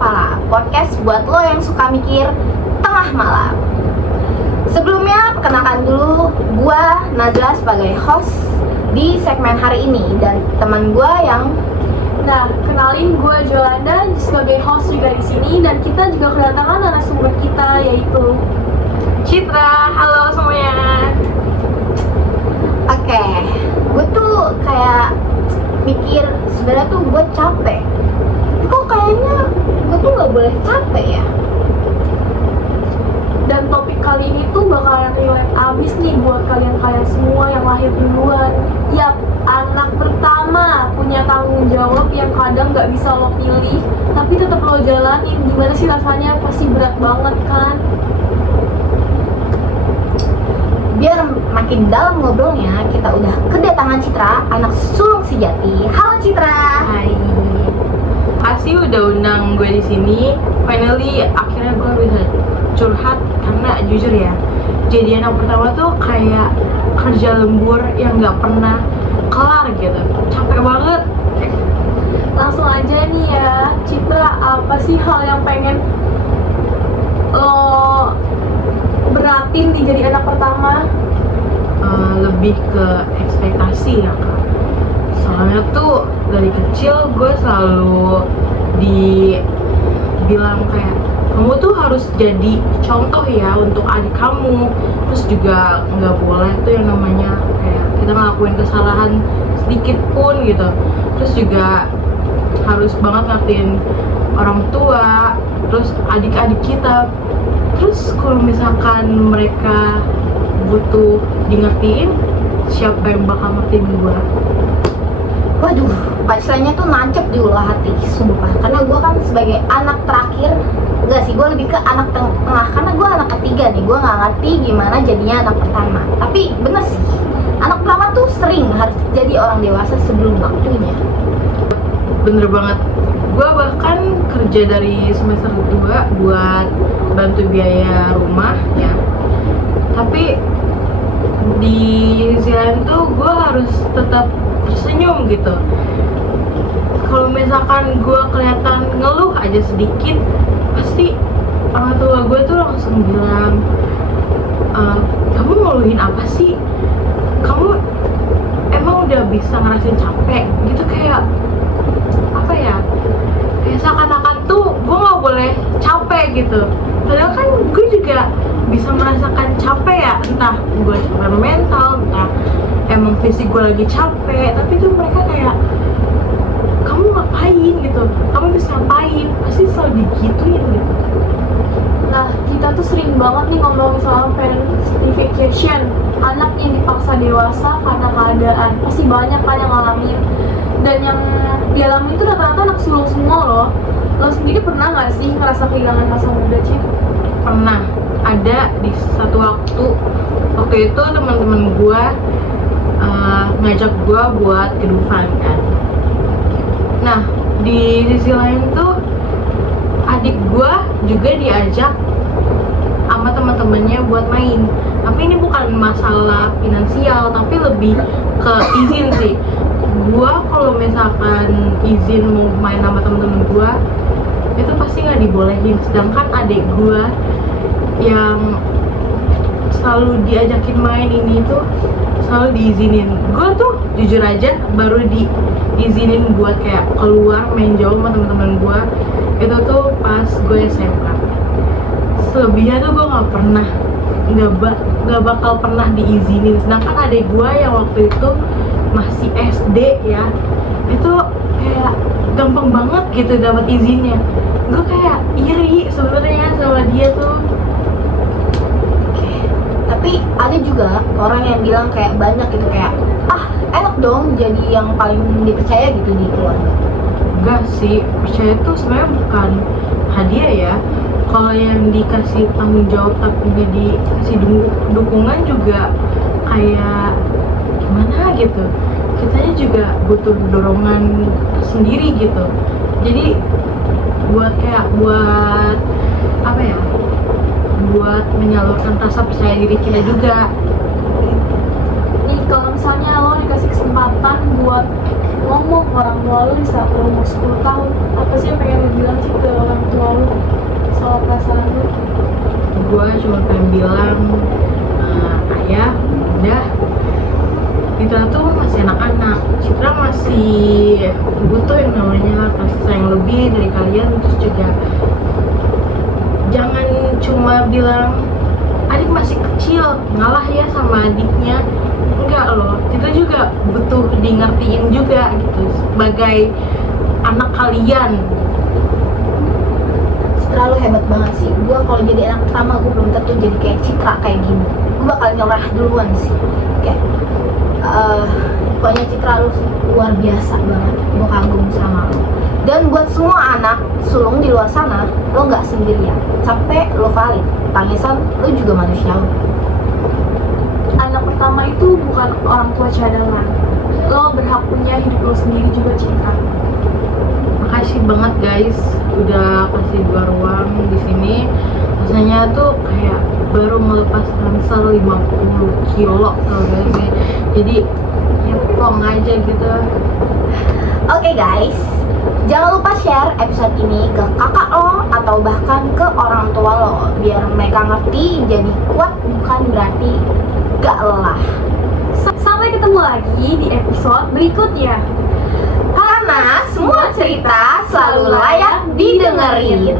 Kepala, podcast buat lo yang suka mikir tengah malam. Sebelumnya, perkenalkan dulu, gua Nazla sebagai host di segmen hari ini dan teman gua yang kenalin gue Jolanda sebagai host juga di sini, dan kita juga kedatangan narasumber kita yaitu Citra. Halo semuanya. Oke, gue tuh kayak mikir sebenarnya tuh gue capek. Kok kayaknya gue tuh nggak boleh capek ya? Dan topik kali ini tuh bakalan relate abis nih buat kalian-kalian semua yang lahir duluan. Yap, anak pertama punya tanggung jawab yang kadang nggak bisa lo pilih, tapi tetap lo jalanin. Gimana sih rasanya? Pasti berat banget kan? Biar makin dalam ngobrolnya, kita udah kedatangan Citra, anak sulung sejati. Halo Citra. Hai. Makasih udah undang gue di sini. Finally, akhirnya gue bisa curhat karena jujur ya, jadi anak pertama tuh kayak kerja lembur yang nggak pernah kelar gitu. Capek banget. Langsung aja nih ya, Citra, apa sih hal yang pengen lo beratin di jadi anak pertama? Lebih ke ekspektasi ya kak. Soalnya tuh dari kecil gue selalu dibilang kayak, kamu tuh harus jadi contoh ya untuk adik kamu. Terus juga nggak boleh tuh yang namanya kayak kita ngelakuin kesalahan sedikit pun gitu. Terus juga harus banget ngertiin orang tua, terus adik-adik kita. Terus kalau misalkan mereka butuh di ngertiin, siapa yang bakal ngertiin gue? Waduh, pasalnya tuh nancep di ulu hati, sumpah. Karena gue kan sebagai anak terakhir, enggak sih, gue lebih ke anak tengah. Karena gue anak ketiga nih, gue nggak ngerti gimana jadinya anak pertama. Tapi bener sih, anak pertama tuh sering harus jadi orang dewasa sebelum waktunya. Bener banget. Gue bahkan kerja dari semester 2 buat bantu biaya rumah ya. Tapi di sisi lain tuh gue harus tetap tersenyum gitu. Kalau misalkan gue kelihatan ngeluh aja sedikit, pasti orang tua gue tuh langsung bilang, kamu ngeluhin apa sih? Kamu emang udah bisa ngerasain capek gitu? Kayak apa ya, kayak seakan-akan tuh gue nggak boleh capek gitu. Padahal kan gue juga bisa merasakan capek ya, entah gue capek mental, entah emang fisik gue lagi capek. Tapi tuh mereka kayak, kamu ngapain gitu, kamu bisa ngapain, pasti selalu digituin gitu. Nah, kita tuh sering banget nih ngomongin soal parentification, anak yang dipaksa dewasa karena keadaan. Pasti banyak kan yang ngalamin, dan yang dialami itu rata-rata anak sulung semua loh. Lo sendiri pernah nggak sih ngerasa kehilangan masa muda, Cip? Pernah. Ada di satu waktu itu teman-teman gue ngajak gue buat ke Dufan kan. Nah, di sisi lain tuh adik gue juga diajak sama teman-temannya buat main. Tapi ini bukan masalah finansial, tapi lebih ke izin sih. Gue kalau misalkan izin mau main sama temen-temen gue, itu pasti nggak dibolehin. Sedangkan adik gue yang selalu diajakin main ini tuh selalu diizinin. Gue tuh jujur aja baru diizinin buat kayak keluar main jauh sama teman-teman gue itu tuh pas gue SMK. Selebihnya tuh gue nggak bakal pernah diizinin. Sedangkan adik gue yang waktu itu masih SD ya, itu kayak gampang banget gitu dapat izinnya. Gue kayak iri sebenarnya sama dia tuh. Tapi ada juga orang yang bilang kayak banyak gitu, kayak enak dong jadi yang paling dipercaya gitu di keluarga. Enggak sih, percaya tuh sebenarnya bukan hadiah ya. Kalau yang dikasih tanggung jawab tapi nggak dikasih dukungan juga kayak gimana gitu. Kitanya juga butuh dorongan sendiri gitu. Jadi buat apa ya, buat menyalurkan rasa percaya diri kita juga. Nih, kalau misalnya lo dikasih kesempatan buat ngomong orang tua lo di saat lo umur 10 tahun, apa sih yang pengen lo bilang sih ke orang tua? cuma bilang adik masih kecil, ngalah ya sama adiknya. Enggak loh, kita juga butuh di ngertiin juga gitu sebagai anak kalian. Terlalu hebat banget sih. Gue kalau jadi anak pertama gue belum tentu jadi kayak Citra kayak gini. Gue bakal nyerah duluan sih. Kayak pokoknya Citra lu luar biasa banget. Gue kagum sama lo. Dan buat semua anak sulung di luar sana, lo nggak sendirian. Capek lo valid, tangisan lo juga manusiawi. Anak pertama itu bukan orang tua cadangan. Lo berhak punya hidup lo sendiri juga, Citra. Makasih banget guys udah kasih gua ruang di sini. Rasanya tuh kayak baru melepas ransel 50 kilo tau gak sih. Jadi ya plong aja gitu. Oke guys, jangan lupa share episode ini ke kakak lo atau bahkan ke orang tua lo biar mereka ngerti jadi kuat bukan berarti gak lelah. Sampai ketemu lagi di episode berikutnya. Karena semua cerita selalu layak didengerin.